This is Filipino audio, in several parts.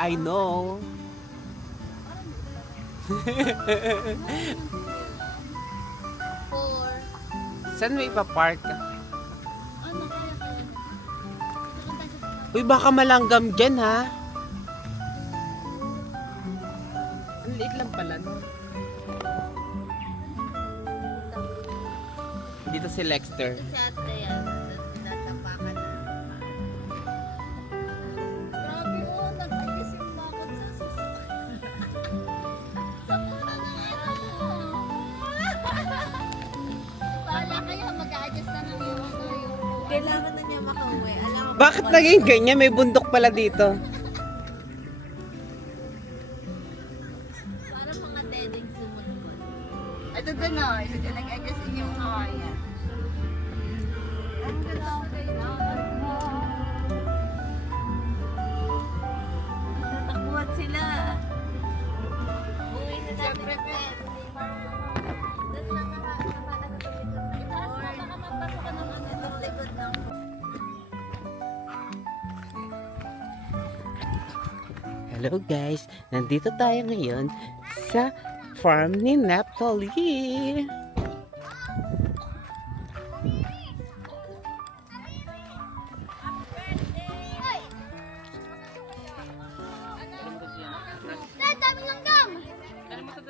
I know. Four. Saan mo ipapark ka? Ano kaya kaya? Uy, baka malanggam dyan, ha? Ang liit lang pala, no? Dito si Lexter. Ito si ate yan. Tinatapakan na. Grabe oh, nag-ayos yung bakod sa susunod. Sa muna na ito mo. Wala kaya mag-a-adjust na ng yung ano yung... Kailangan na niya makauwi. Alam mo, Bakit naging ganyan? May bundok pala dito. Parang mga teneng sumutpon. Ito din o. Ito din nag-adjust din yung kawayan. Ang grabe na. tatakbuhan sila. Uwi na natin. Doon lang itaas mo baka mapasok ka ng ano. Likod ng... Hello guys, nandito tayo ngayon sa farm ni Napoli. Daming langgam!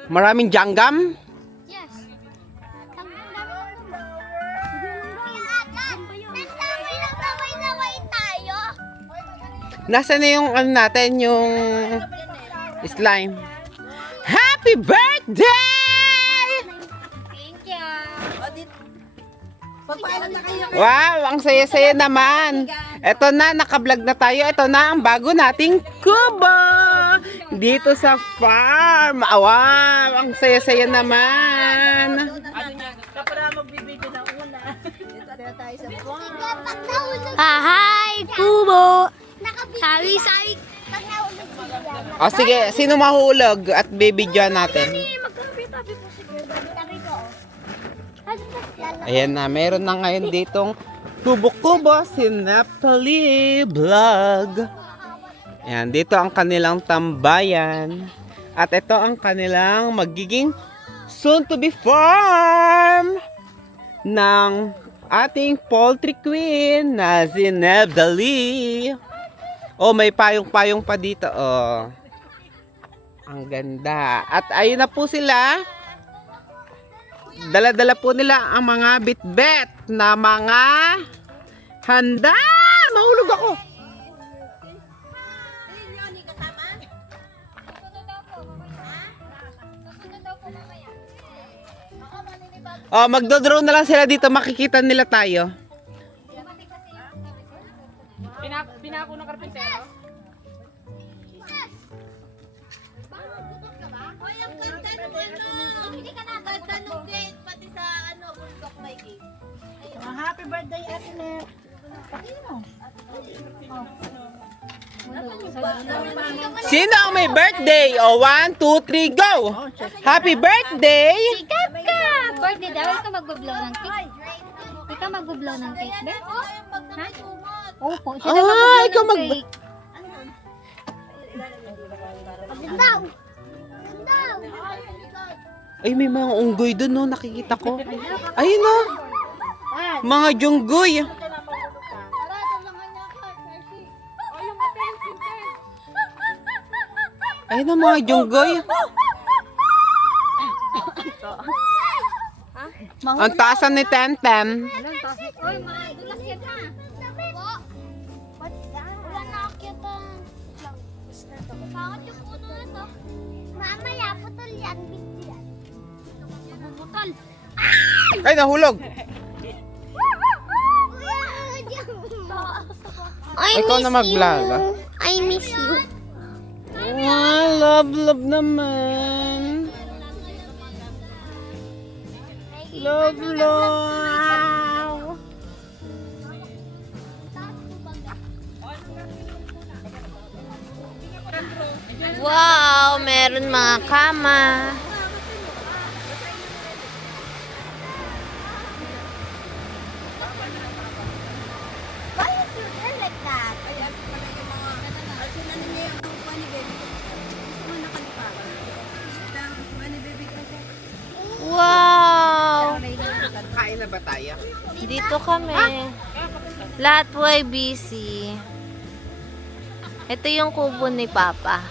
Maraming janggam. Yes. Daming langgam. Tayo. Nasaan na yung ano natin, yung slime? Happy birthday! Thank you. Pagpaalam na kayo. Wow, ang saya-saya naman. Ito na, nakablog na tayo. Ito na ang bago nating kubo. Dito sa farm. Wow, ang saya-saya naman. Kapara magbibidyo ng una. Dito na tayo sa farm. Hi, Kubo. Sawi-sawi. O sige, sino mahulog at bibidyoan natin? Ayan na, meron na ngayon ditong kubo-kubo si Napoli Vlog. Ayan, dito ang kanilang tambayan. At ito ang kanilang magiging soon to be farm ng ating poultry queen na si Napoli. Oh, may payong-payong pa dito, oh. Ang ganda. At ayun na po sila. Dala-dala po nila ang mga bitbet na mga handa. Mahulog ako. Oh, magdo-drone na lang sila dito. Makikita nila tayo. Pinako ng karpintero? Hoy, ang ganda nung ano. Hindi ka naganda nung gate. Pati sa ano, bundok may gate. Happy birthday, Ate Nep. Sino ang may birthday? O, 1, 2, 3, go! Happy birthday! Sikat ka! Birthday daw, ikaw magbublow ng cake. Ikaw magbublow ng cake, be? Ha? Opo, siya na Ah, ikaw magbublow ng mag... cake. Daw! Daw! Ay, may mga unggoy dun, no? Nakikita ko. Ayun, no? Mga junggoy. Ayun na, mga junggoy. Ang taasan ni Temtem. Oy, madulas yan ha. Wala na akyatan. Bakit yung puno na to? Mamaya, putol yan. Bit yan. Putol. Ay, nahulog. Ikaw na mag-vlog. I miss you. Love naman. Love. Wow, meron mga kama. Why is your hair like that? Ay, ano pala yung mga... Ay, sinanin niya yung panigay. na ba tayo? Dito kami. Lahat way busy. Ito yung kubo ni Papa.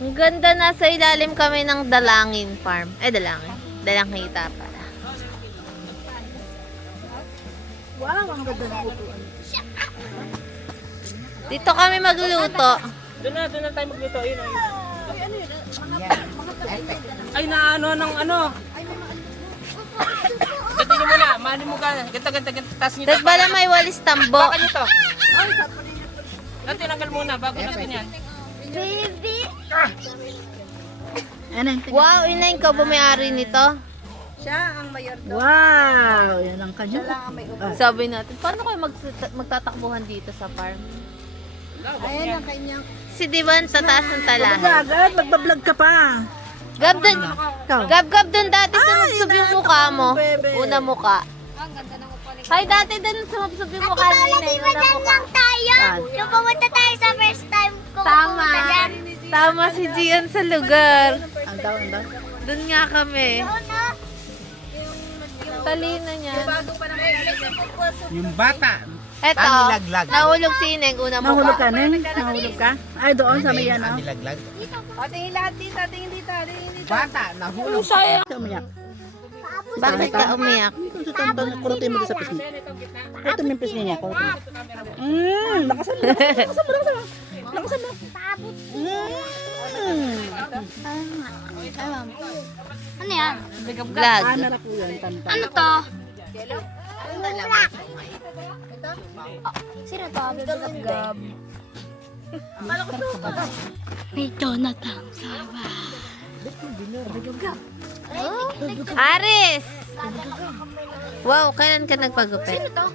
Ang ganda, nasa ilalim kami ng Dalangin Farm. Dalangin. Dalangita pala. Wow, ang ganda ng upuan. Dito kami magluto. Doon na tayo magluto. Ayun, ayun. Ay, na ano, ng ano. Ganto nyo muna, mali mo ka. Ganto, taas nyo. Dahil pala may walis tambo. Baka nyo to. Ganto, tinanggal muna, bago natin yan. Baby! Ano? Wow, inay ka bumayari nito. Siya ang mayor daw. Wow! Yan ang kanya. Siya lang ang may upo. Sabi natin, paano kayo magtatakbuhan dito sa farm? Ayan ang kanyang. Si Divan sa taas ng talahan. Agad, magbablog ka pa. Gab dun, Ikaw. gab dun dati sumubsob yung mukha mo. bebe. Una mukha. Hay, dati dun sumubsob yung mukha ni Inay. Una Diyan mukha. lang tayo. Yung pumunta tayo sa first time ko. Tama. pumunta dyan. Tama si Gian sa lugar. Ang down ba? Dun nga kami. Ano? Talino niya. Yung bata. Eto, Nilaglag. nahulog si Inay. Una Nahulog mukha. ka, Neng? Nahulog ka? Ay, doon sa may ano. Nilaglag. Tingin lahat dito, tingin dito, tingin dito. Bata, nahulog. Umiyak. Bakit ka umiyak? Ito sa tambang, kurutin mo sa pisngi. Kurutin mo yung pisngi niya, kurutin mo. Lakasan mo, lakasan mo, lakasan mo. Lakasan mo. Ano yan? Vlog. Camera po yun, tanta. Ano to? Sino to? Gab. May Jonathan. Aris! Wow, kailan ka nagpagupit? Sino to?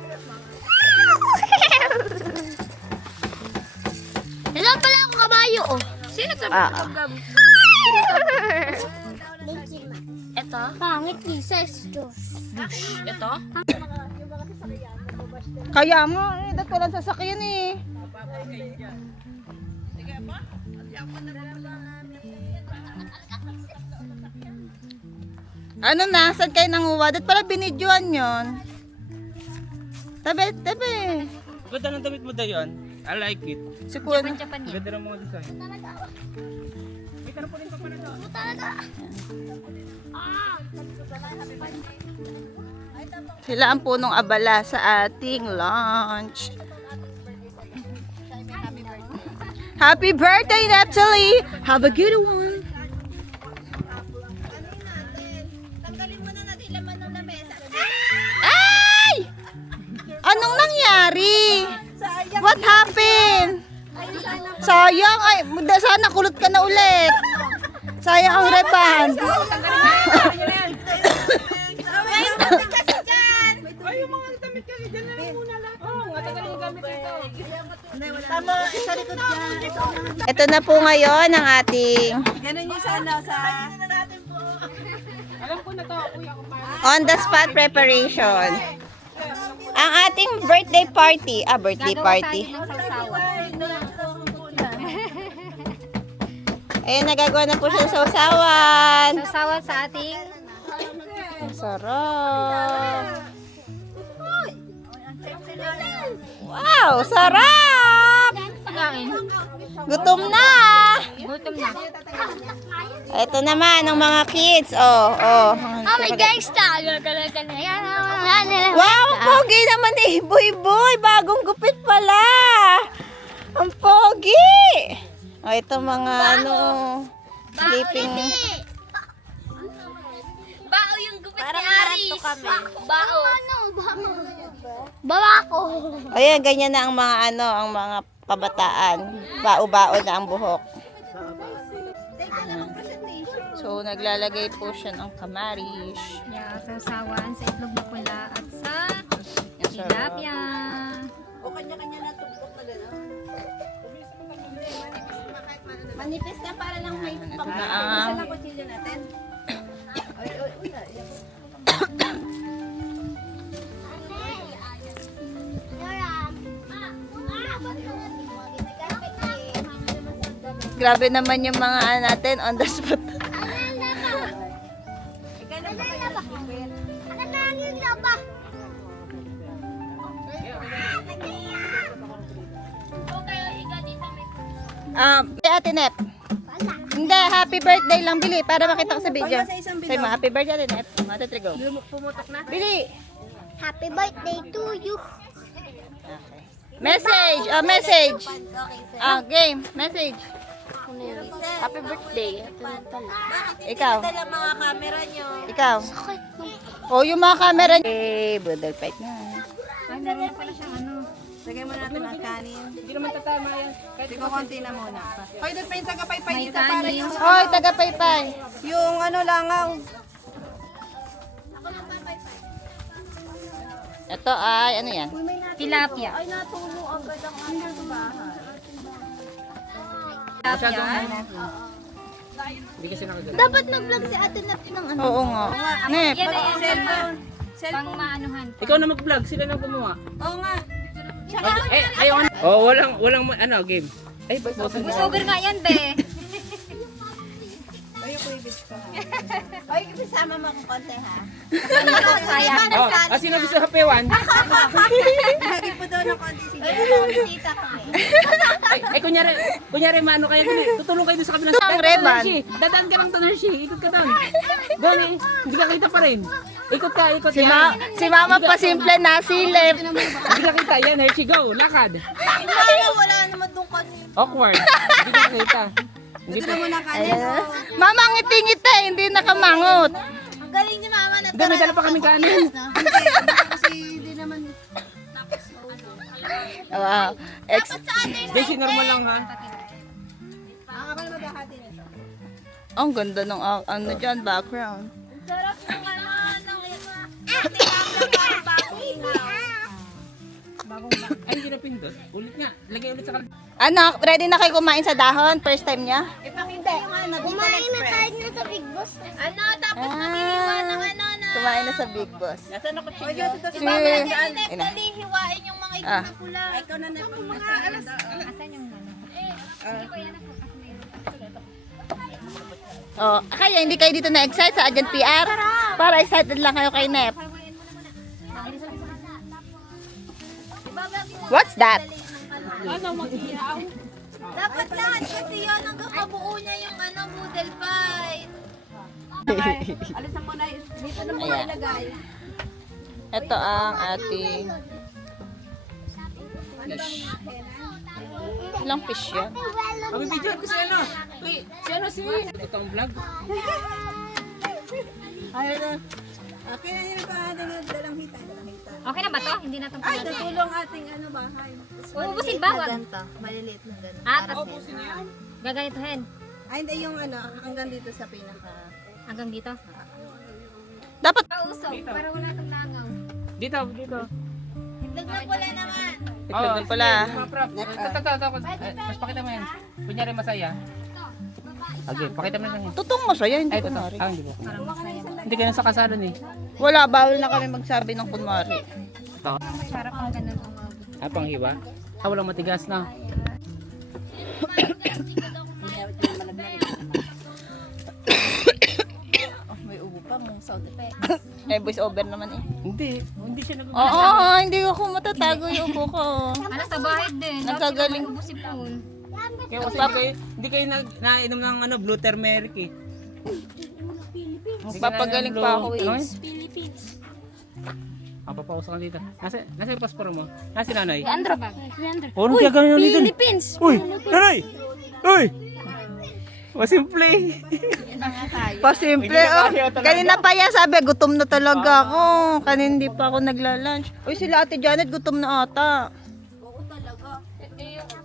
Hello pala akong kabayo, oh. Sino to? Gab. Ito? Pangit ni Sestos. Ito? Kaya nga, dapat walang sasakyan eh. Ano na? Saan kayo nanguha? Dapat pala binidyoan yun. Tabi, tabi. Ganda ng damit mo dayon. I like it. Si Kuya. Ganda ng mga design. Sila ang punong abala sa ating lunch. Happy birthday, Natalie! Have a good one! Ay! Anong nangyari? What happened? Sayang, ay, sana kulot ka na ulit. Sayang ang repan. Ito na po ngayon ang ating on the spot preparation. Ang ating birthday party. Birthday party. Ayun, nagagawa na po siya ng sausawan. Sasawan sa ating Ang sarap. Wow, sarap! Gutom na! gutom na. Ito naman ang mga kids. Oh. Oh my gangsta! Yan Wow, ang pogi naman eh. Boy, bagong gupit pala. Ang pogi. Oh, ito mga sleeping. Bao yung gupit ni Aris. Bao. Bawa ko. Ayan, ganyan na ang mga ang mga kabataan. Bao-bao na ang buhok. So, naglalagay po siya ng kamaris. Yeah, sausawan sa itlog na pula at sa Ang sarap. tilapia. Manipis na para lang may pang Grabe naman yung mga natin on the spot. Akan na lang yung laba. Ate Nep. Hindi, happy birthday lang, Bili, para makita ko sa video. Say mo, happy birthday, Ate Nep. 1, 2, 3, go. Pumutok na. Bili! Happy birthday to you. Message! Message! Game, message. Happy birthday. Ikaw. mga camera nyo. Ikaw. Oh, yung mga camera. Budal fight na. Ay, meron na pala siyang ano. Lagay mo natin ang kanin. Hindi naman tatama yan. Kahit ikaw konti na muna. Hoy, doon pa yung taga-paypay May dito para kanin. yung... Hoy, taga-paypay. Yung ano langaw. Ito ay, ano yan? Tilapia. Hindi kasi nakagano. Dapat nag-vlog si Ate Nap ng ano. Oo nga. Nep. Yan ay cellphone. Pang maanuhan. Ikaw na mag-vlog, sila na gumawa. Oo nga. Ayaw ano. Oh, walang ano, game. Ay, bosan mo. Voiceover nga yan, be. Oy, kasama mo akong konti ha. Sayang. Oh, sino gusto hapewan? Lagi po daw ng konti si Bisita kami. Ay, kunyari maano kayo dun eh. Tutulong kayo dun sa kabilang Ang reban. Dadaan ka lang to, Hershey. Ikot ka doon. Doon eh. Hindi ka kita pa rin. Ikot ka. Si Mama pa simple na silip. Hindi ka kita. Yan, Hershey, go. Lakad. Wala naman doon kasi. Awkward. Hindi ka kita. Hindi pa. Mama, ngiti-ngiti, hindi nakamangot. Ang galing ni Mama na Doon, may dala pa kami kanin. Wow. Hindi, normal lang ha. Ang ganda ng ano dyan, background. Sarap ng ano, Ay, hindi na pindot. Ulit nga. Lagay ulit sa karga. Ano, ready na kayo kumain sa dahon? First time niya? Kumain na tayo na sa Big Boss. Ano, tapos naghihiwa ng ano na. Kumain na sa Big Boss. Nasaan ako Si... Ina. Hiwain yung mga ito Ah. na pula. Asan yung ano? Oh, kaya hindi kayo dito na-excite sa Agent PR? Para excited lang kayo kay Nep. What's that? Dapat lahat kasi yun hanggang mabuo niya yung ano, noodle pie. Ayan. Ito ang ating fish. Ilang fish yan? Video ko si ano. Uy, si ano si... Ito ang vlog. Okay na ba to? Hindi na itong pinag- Tulong ating ano bahay. Ubusin ba? Wag. Ganito, maliliit na ganito. Tapos gaganituhin. Ay, hindi yung ano, hanggang dito sa pinaka. Hanggang dito. Dapat Kausok. Para wala itong langaw. Dito. Dagdag wala naman. itlog na pala. Mga prop. Mas pakita mo yan. Kunyari masaya. Okay, pakita mo lang yan. Tutong masaya, hindi Ay, ko ito. nari. Hindi ko. Parang masaya. Hindi ka na sa kasalon eh. Wala, bawal na kami magsabi ng kunwari. Ito. Para pang ganun ang mga. Ah, panghiwa? Ah, walang matigas na. May ubo pa, mong sound effect. May voice over naman eh. Hindi siya nag- Oo, hindi ako matatago yung ubo ko. Ano sa bahay din. Nagkagaling. Ubusin po. Kaya kasi hindi kayo nainom ng ano, blue turmeric eh. Papagaling pa ako eh. Papausa ka dito. Nasa yung pasporo mo? Nasa si nanay? Andro ba? Oh, nung kaya ganun dito? Philippines! Uy! Nanay! Uy! Masimple! Pasimple, oh. Kanina pa yan, sabi, gutom na talaga ako. Kanina hindi pa ako nagla-lunch. Uy, sila Ate Janet, gutom na ata.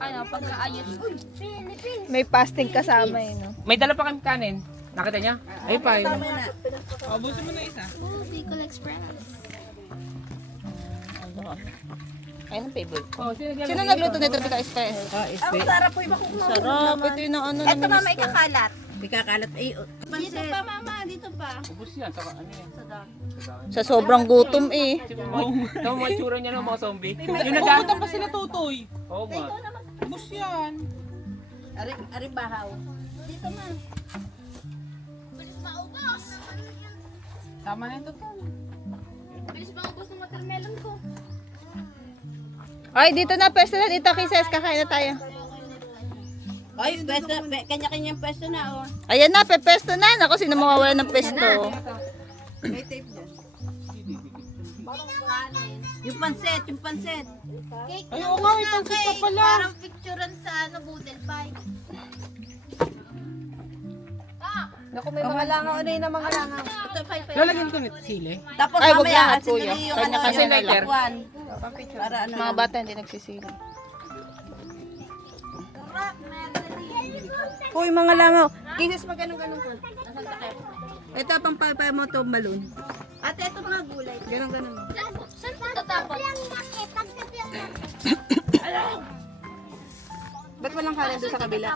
Ano, pag-aayos. May fasting kasama eh, no? May dala pa kami kanin. Nakita niya? Ay pa. Bicol Express. Ayun ang favorite ko. Oh, Sino nagluto nito, Tika Express? Sarap po iba kung Sarap, ito yung ano Ito namin. mama ikakalat. Ikakalat. Ay, Dito pa mama, dito pa. Ubus yan. Saka ano yan? sa sobrang gutom eh. Ito mga tsura niya ng mga zombie. Yung nagkakutang pa sila tutoy. Oo nga. Ubus yan. Ari bahaw. Dito ma. Bilis maubos. Tama na ito. Ay, dito na, pwesto na. Dito, Kisses, kakain na tayo. Ay, pwesto, kanya-kanyang pwesto na, oh. Ayan na, pepesto na. Naku, sino mawawala ng pesto? May tape dyan. Yung pansit, yung pansit. Cake Ay, lang oo nga, may muna, pansit pa cake. pala. Parang picturean sa boodle pie. Naku, may mga langaw. Ano yun ang mga langaw? Lalagyan ko nito sili. Tapos Ay, wag mamaya, lahat, kuya. sandali yung Kanya-kanya yung na lang. lakwan. Para ano. Mga bata hindi nagsisili. Uy, mga langaw. Kisses, magganong-ganong ka. Ito, pang papay mo to balloon. Ate, ito mga gulay. Ganong-ganon. Saan po tatapon? Ba't walang kanin doon sa kabila?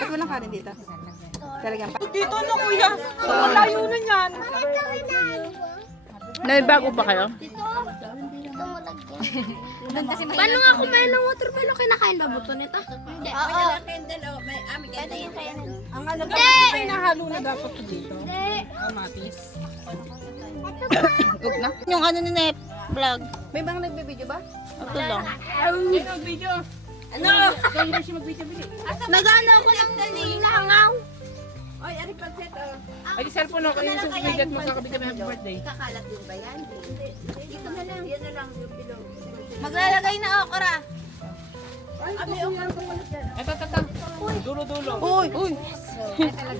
Ba't walang kanin dito? Talagang pa. Dito na, kuya. Layo na yan. Naibago pa kayo? Dito mo lagyan. Paano nga kumain ng watermelon? Kinakain ba buto nito? Hindi. Oo. May amin Pwede yung kaya na. Ang ano ba? May nahalo na dapat ko dito. Hindi. Kamatis. Huwag na. Yung ano ni Nep, vlog. May bang nagbibideo ba? Ito lang. Ano? Nagano ako ng langaw. Oy, ari pansit, oh. Ay, di cellphone ako. Yung sa video at magkakabit kami happy birthday. Kakalat din ba yan? Dito na lang. Yan na lang yung pilog. Maglalagay na okra. Abi, okra ko pala dyan. Ito. Dulo-dulo. Uy, uy.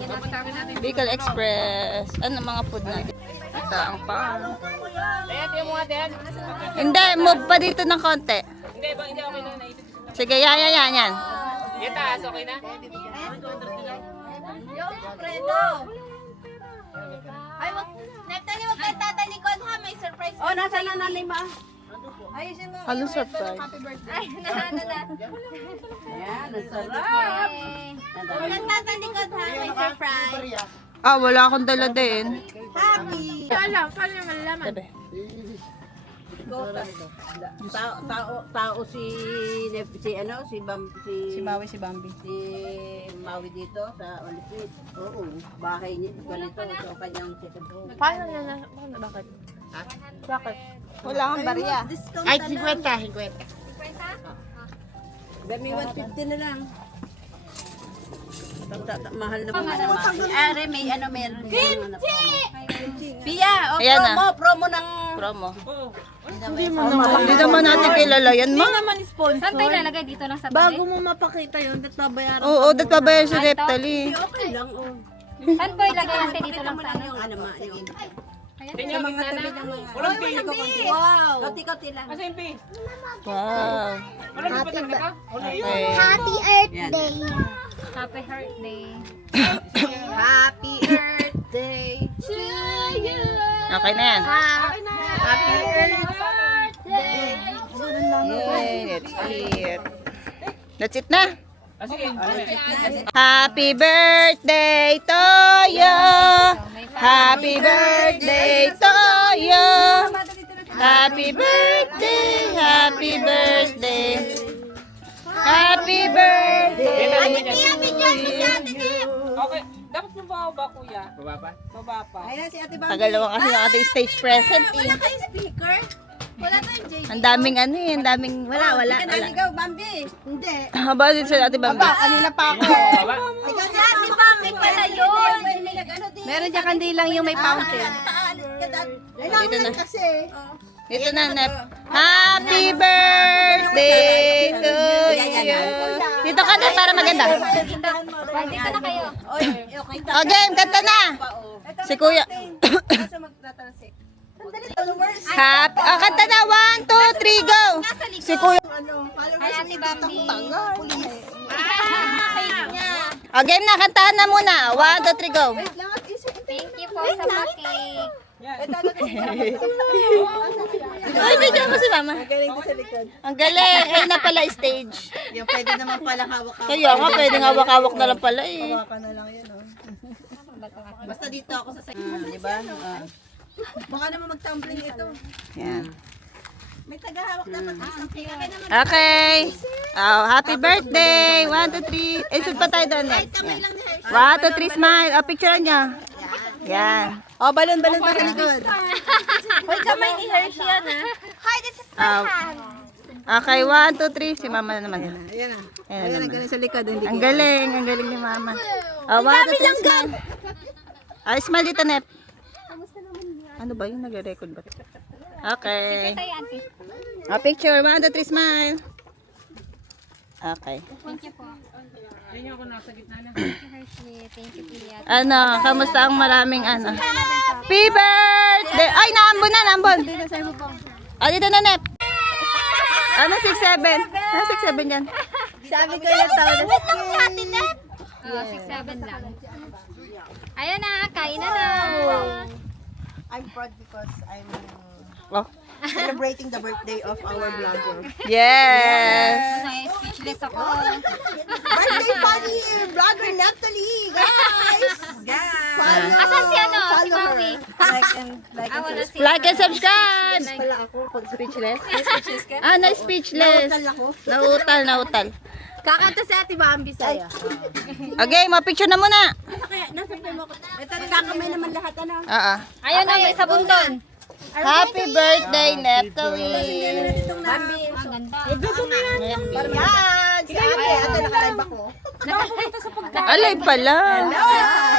Papatakin natin. Bicol Express. Ano mga food natin? Ito ang pa. Ayan, tiyo mo nga din. Hindi, move pa dito ng konti. Hindi, okay na. Naisip. Sige, yan. Yan, taas. Okay na? Yung predo. Ay, wag. Neftali, wag kayo tatalikod ha. May surprise. Oh, nasa na nanay ma? Ayusin mo. Anong surprise? Ay, nahano na. Ayan, ang sarap. Huwag kang tatalikod ha. May surprise. Ah, wala akong dala din. Happy. Alam, paano naman malaman? Sabi. Tao si ano, si Maui, si Bambi. si Maui dito sa Olipid. Oo, bahay niya ganito sa kanyang second home. Paano na? Bakit? Bakit? Wala akong barya. Ay, 50. Dami 150 na lang. Mahal na mahal. Are may ano meron. Pia, oh, Ayan na. promo ng Promo. Hindi naman natin kilala yan, ma. Saan tayo lalagay? Dito lang sa bago balik? mo mapakita yun, dat babayaran. Oo, dat pa ba yan si Neptali? Okay lang, oh. Saan po ilagay natin? Dito lang sa ano? Yung ano ma, yung Tingnan mo na. Walang pay. wow. Kati-kati lang. Asa yung pay? Wow. Walang pay pa talaga? Okay. Happy Earth Day. Happy Heart Day. Happy Earth Day. Okay na yan. Happy Earth Day. Yay, that's it. That's it na. Ah, sige. Happy birthday to you. Happy birthday to you. Happy birthday, happy birthday. Happy birthday. Okay. Dapat mabaho ba, kuya? Baba pa? Baba pa. Ayan si Ate Bambi. Tagal naman kasi ng ating stage present eh. Wala kayong speaker? Wala tayong JB. Ang daming ano eh, ang daming wala. Hindi ka naligaw, Bambi. Hindi. Haba din sa ate Bambi. Kanina pa ako. Baba? Ikaw si Ate Bambi pala yun. Meron dyan kandilang yung may fountain. Dito na. Dito na, Nep. Happy birthday to you. Dito ka na para maganda. Dito na kayo. O game, kanta na. Si Kuya. Happy, kanta na. 1, 2, 3, go. Si Kuya. Hi, Ate Bambi. O game na, kantahan na muna. 1, 2, 3, go. Thank you po sa pa-cake. Ay, bigyan mo si Mama. Galing ko sa likod. Ang galing. Ay na pala stage. Yung pwede naman palang hawak-hawak. Kaya nga, pwedeng hawak-hawak na lang pala eh. Hawakan na lang yan, oh. Basta dito ako sa di ba? Baka naman mag-tumbling ito. Yan. May tagahawak dapat isang pila. Okay. Oh, happy birthday. 1, 2, 3. Eh, sud pa tayo doon. 1, 2, 3, smile. Oh, picture niya. Yan. Oh, balon pa sa likod. Hoy, kamay ni Hershey yan, ha? Hi, this is my Ah, hand. Okay, 1, 2, 3. Si mama na naman. Ayan na. Ayan Ayan na na, naman. ganun sa likod. Hindi Ang galing ni mama. Oh, 1, 2, 3, smile. Ah, smile dito, Nep. Ano ba yun? Nag-record ba? Okay. Tayo, auntie. Ah, picture. 1, 2, 3, smile. Okay. Thank you po. Ayun yung ako nasa gitna na. Hershey, thank you, Pia. Ano, kamusta ang maraming ano? Happy birthday! Ay, naambon na, naambon. Ah, dito na, Nep. Ano, 6'7"? Ano, 6'7" yan? Sabi ko yung tao na. Wait lang si Ate Nep. 6'7" lang. Ayan na, kain na na. I'm proud because I'm Oh. celebrating the birthday of our vlogger. Yes! Speechless ako. Birthday party! Vlogger Natalie! Guys! Guys! Asan si ano? Si Follow her. Maui. Like Ah, wala si... Like and subscribe! pala ako. Speechless? Ah, na-speechless. Nautal. Kakanta si Ate Bambi sa'yo. Okay, mapicture na muna. Ito, nagkakamay naman lahat, ano? Oo. Ayun na, may sabon doon. Happy birthday, Neptali! Bambi, ang ganda. Yan! Si ate, ate nakalive ako. Nakapunta sa pagkain. Alay pala.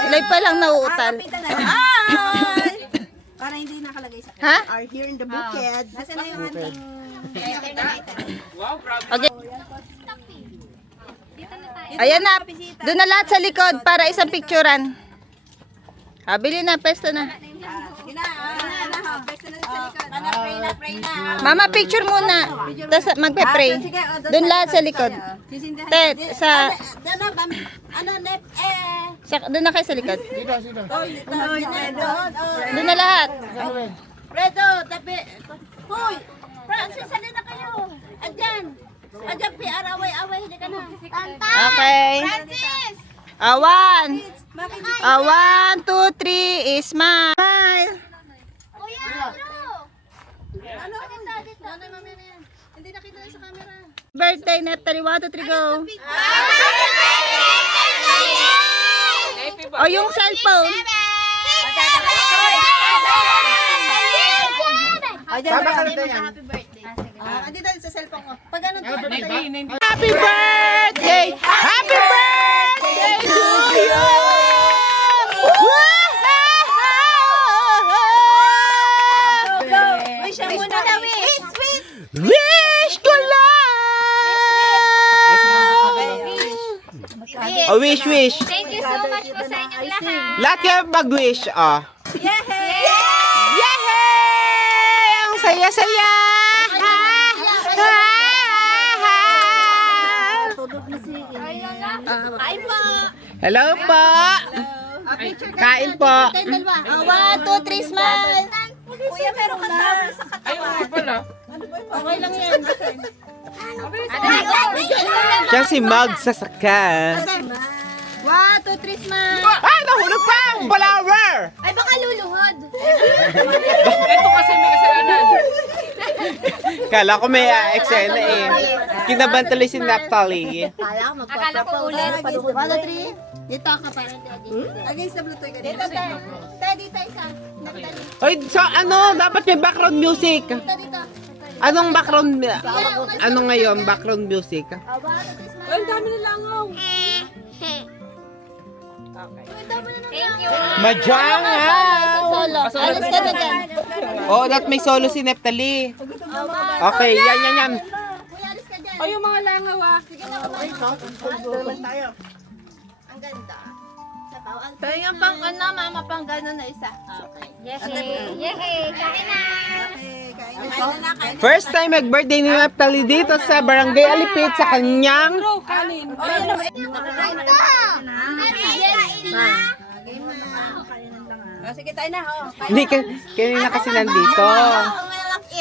Alay pa lang nauutal. Hi! Para hindi nakalagay sa Ha? are here in the bukid. Nasaan na yung ating Wow, grabe. Okay. Ayan na. Doon na lahat sa likod para isang picturean. Habili na, pesto na. Mama, picture muna. Tapos magpe-pray. Doon lahat sa likod. Tet, sa... Doon na kayo sa likod. Doon na lahat. Fredo, tabi. Hoy! Francis, sali na kayo. Andyan. Andyan, away-away. Hindi ka na. Okay. One. 1, 2, 3, smile. Kuya, bro. Ano? Dito. Hindi nakita na sa camera. Birthday, Neptali. 1, 2, 3, go. O, yung cellphone. Babakal yan. Andito sa cellphone ko. Pag ano to? Happy birthday! Happy birthday to you! Wish mo na. Wish ko lang! Oh, wish. Thank you so much po sa inyong lahat. Lahat kayo mag-wish, oh. Yay! Ang saya-saya! Hello po! Kain po! 1, 2, 3, smile. Kuya, meron ka tawag sa Ay, okay pala. Okay lang yan. Siya si Mag Sasakan. 1, 2, 3, smile. Ay, nahulog pa ang flower! Ay, baka luluhod. Ito kasi may kasalanan. Kala ko may eksena eh. Kinaban tuloy si Naphtali. Akala ko ulit. 1, 2, 3. Dito ka parang Against the Bluetooth ka dito. Dito isa. Oy, so ano, dapat may background music. Dito. Anong background, ano ngayon, background music? Ang dami na langaw. Thank you. Majangaw! Solo. Alas ka na dyan. Oh, that may solo si Naphtali. Okay, yan. O yung mga langaw ah. Tayo yung pang ano, mama, pang gano'n na isa. Yehey. Yehey. Kain na. Kain na. First time mag-birthday ni Naphtali dito sa Barangay Alipit sa kanyang Sige tayo na. hindi kanina kasi nandito.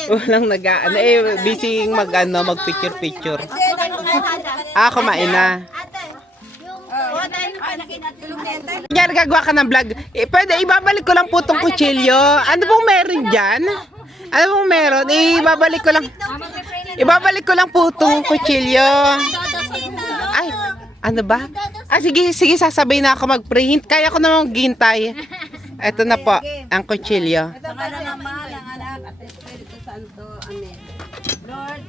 Walang nag-ano busy mag-picture. Ah, kumain na. Yan, gagawa ka ng vlog. Pwede, ibabalik ko lang po itong kutsilyo. Ano pong meron dyan? Ano pong meron? Ibabalik ko lang po itong kutsilyo. Ay, ano ba? Ah, sige, sasabay na ako mag-print. Kaya ko naman maghintay. Ito na po, ang kutsilyo. Sa ngala ng Ama, ng Anak, at Espiritu Santo. Amen. Lord,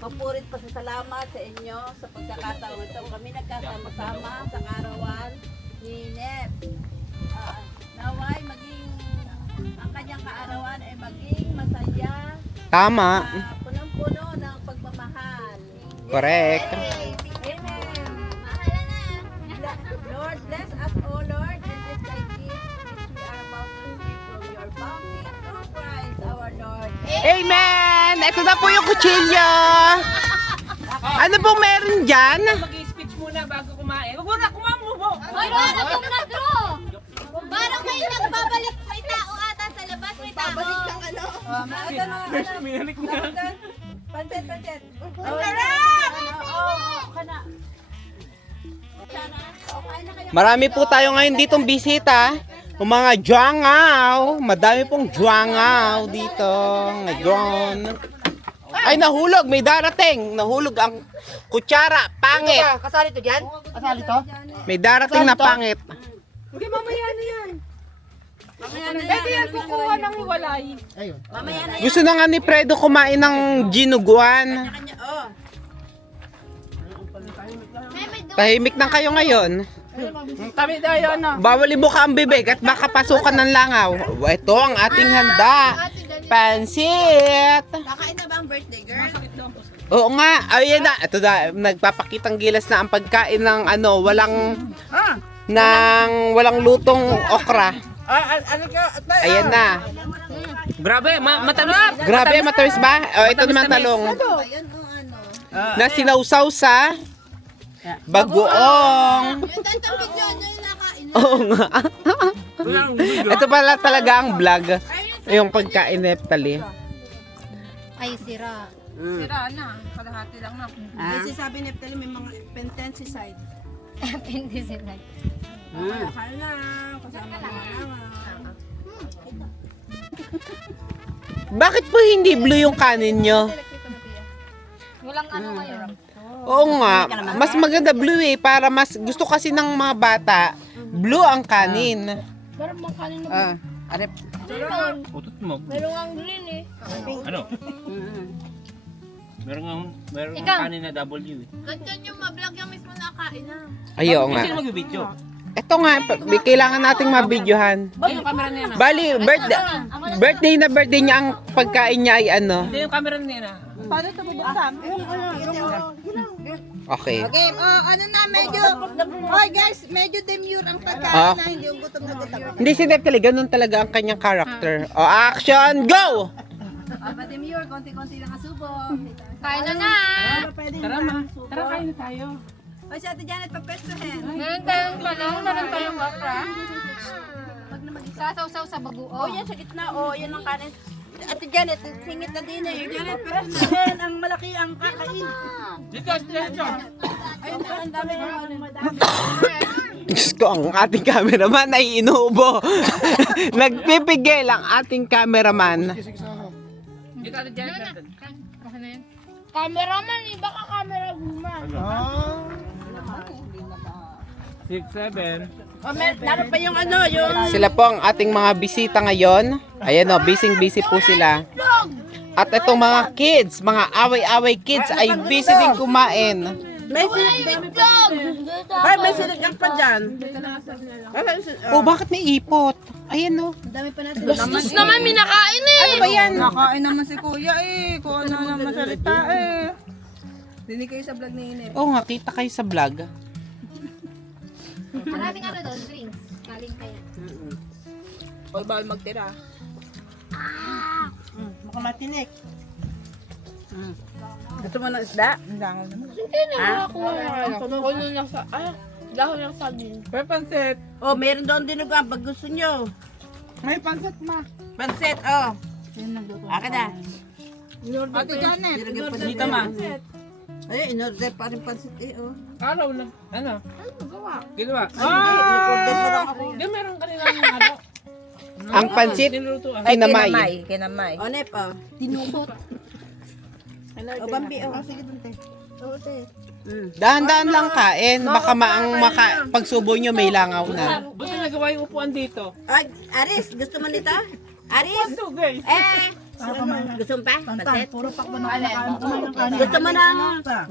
mapurit pa sa salamat sa inyo sa pagkakataon ito. Kami nagkasama-sama sa karawan ni Nep. Naway, ang kanyang kaarawan ay maging masaya, Tama. punong-puno ng pagmamahal. Correct. Amen. Lord, bless us, O Lord, and this thy gift which we are about to receive from your bounty through Christ our Lord. Amen! Ito na po yung kutsilyo. Ano pong meron dyan? Mag-speech muna bago kumain. Huwag muna, kumain mo po. Hoy, parang yung nag-draw. Parang may nagbabalik. May tao ata sa labas. May tao. Minanik mo yan. Pancet. Marami po tayo ngayon ditong bisita. Yung mga juangaw. Madami pong juangaw dito. Ngayon. Ay, nahulog. May darating. Nahulog ang kutsara. Pangit. Kasali to dyan? Kasali to? May darating na pangit. Hindi, mamaya na yan. Pwede yan kukuha ng hiwalay. Mamaya na Gusto na nga ni Fredo kumain ng ginuguan. kanya. Oh. Tahimik na kayo ngayon. Kami tayo, ano? Bawal ibuka ang bibig at baka pasukan ng langaw. Ito ang ating handa. Pansit. Kakain na ba ang birthday girl? Oo nga. Ayun na. Ito na. Nagpapakitang gilas na ang pagkain ng ano, walang lutong okra. Ano ka? Ayan na. Grabe, matamis. Grabe, matamis ba? O, ito naman talong. Ayan o ano. Na sinausaw sa bagoong. Yung tantang video nyo yung nakain. Oo nga. Ito pala talaga ang vlog. Yung pagkain Neptali. Ay, sira. Sira na. Kalahati lang na. Kasi sabi ni Neptali may mga pententicide. Hindi sila. Mahal na. Kasama mga naman. Bakit po hindi blue yung kanin nyo? Walang ano ngayon. Oo nga. Mas maganda blue eh. Para mas gusto kasi ng mga bata. Blue ang kanin. Arep. Utot mo. Meron ang green eh. Ano? Meron Ikaw. kanin na W eh. Ganyan yung mablog yung mismo nakain na. Ayaw nga. Sino mag-video? Ito nga. Kailangan nating mabidyohan. Ay, yung camera niya na. Bali, birthday na birthday niya ang pagkain niya ay ano. Hindi, yung camera niya na. Paano ito bubuksan? Okay. Okay, ano na, medyo, oh guys, medyo demure ang pagkain Ah. na hindi yung gutom na gutom. Hindi si Neptali. Ganun talaga ang kanyang character. O, action, go! Pa-demure, konti-konti lang asubo. Kain na na! Tara ma. Tara, kain na tayo. O si Ate Janet, pa-pwestuhin. Meron tayong talong, meron tayong okra. Sasaw-saw sa bagoong. Oh, yan sa gitna, oh, yan ang kanin. Ate Janet, singit na din eh. Janet, pwestuhin, ang malaki ang kakain. Dito, dito. Ayun pa, ang dami ng madami. Diyos ko, ang ating cameraman ay inuubo. Nagpipigil ang ating cameraman. Dito, Ate Janet. Okay na yun. Cameraman eh. Baka camera woman. 6, 7. Oh, lalo pa yung ano, yung... Sila po ang ating mga bisita ngayon. Ayan o, busy po sila. At itong mga kids, mga away-away kids ay busy din kumain. May sinig Ay, may sinigang pa dyan. Oh, bakit may ipot? Ayan o. Bastos naman, minakain eh! Ano ba yan? Nakain naman si Kuya eh. Kung ano naman salita eh. Dinig kayo sa vlog ni Inep. Oo nga, kita kayo sa vlog. Maraming ano doon, drinks. Kaling kayo. Huwag bawal magtira. Mukhang matinik. Gusto mo ng isda? Hindi na makakuha na. Ano lang sa... dahon ng saging. May pansit. Oh, meron doon dinuguan pag gusto nyo. May pansit ma. Pansit, oh. Akin na. Ate Janet. Dito ma. Ay, inorder pa rin pansit eh, oh. Araw lang. Ano? Ginawa. Inorder na lang ako. Hindi, meron kanina ng ano. Ang pansit, Niluto ah. kinamay. Kinamay. O, Nep, oh. Tinukot. O, Bambi, oh. Sige, dun, te. Oo, te. Dahan-dahan lang kain. Baka pagsubo nyo may langaw na. Buti nagawa yung upuan dito. Ay, Aris, gusto mo nito? Aris? Gusto mo pa? Pansit? Gusto mo na?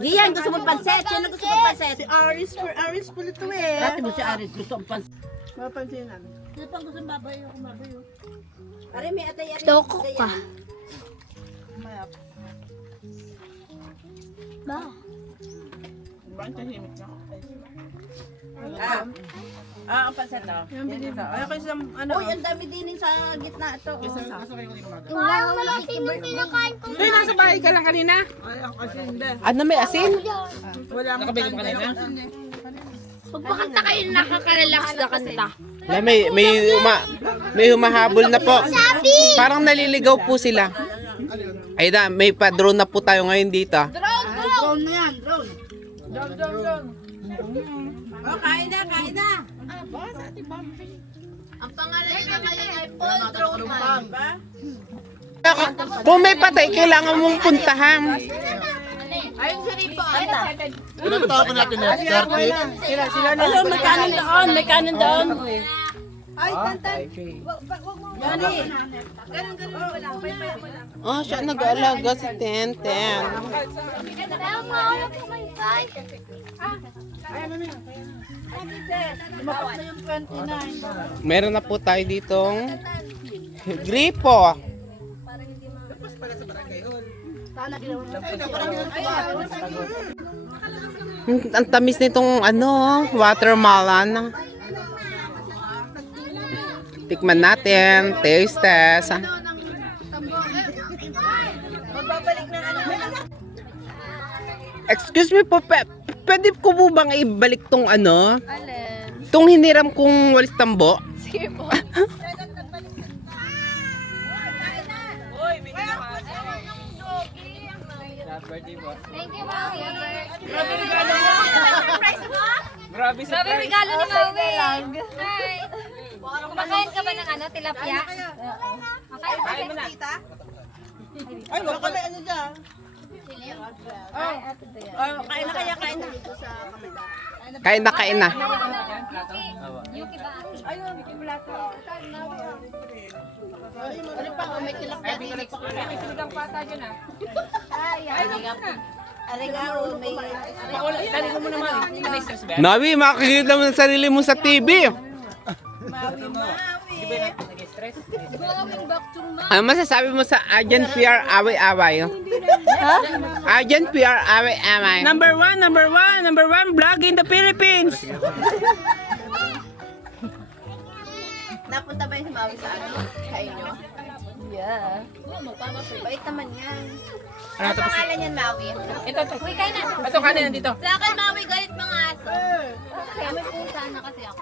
Rian, gusto mo pansit? Sino gusto mo pansit? Si Aris po nito eh. Dati mo si Aris, gusto mo pansit. Mapansin namin. Sino pang gusto babayo? Aris, may atay Aris. Toko ka. Ba? Ang pansit na. Uy, ang dami din sa gitna ito. Parang malaki nung kinakain ko. Uy, nasa bahay ka lang kanina? Ano, may asin? Nakabili mo kanina? Pagpakanta kayo nakaka-relax na kanta. May humahabol na po. Parang naliligaw po sila. Ay na, may pa-drone na po tayo ngayon dito. Drone na yan, drone. Oh, kain na, kain na. Ang pangalan niya ngayon ay Paul Droman. Kung may patay, kailangan mong puntahan. Ayun si Ripo. Ayun na. Ano, may kanin doon, may kanin doon. Ay, tantan. Gani. Ganun, wala. Oh, siya nag-aalaga sa Tenten. Kaya mawala po may guys. Meron na po tayo ditong gripo. Ang tamis nitong watermelon. Tikman natin, taste test. Excuse me po, pwede ko po bang ibalik tong tong hiniram kong walis tambo? Sige po. Thank you, Mami. Grabe sa Sabi regalo ni Mami. Hi. Kumakain ka ba ng tilapia? Kain mo na. Ay, wala kami ano dyan. Kain na kaya, kain na. Kain na. Yuki ba? Ay, may sinigang pata dyan ah. Arigao, may... Dali mo muna, Mami. Ano yung stress ba? Nawi, makikita mo ang sarili mo sa TV. Di ba nag-stress? Ano masasabi mo sa Agent PR away-away? Agent PR away-away. Number one vlog in the Philippines. Napunta ba yung si Maui sa sa inyo? Yeah. Bait naman yan. Ano tapos? Pangalan niyan, Maui. Ito. Ito kanin nandito. Sa akin, Maui, galit mga aso. Kaya may pusa na kasi ako.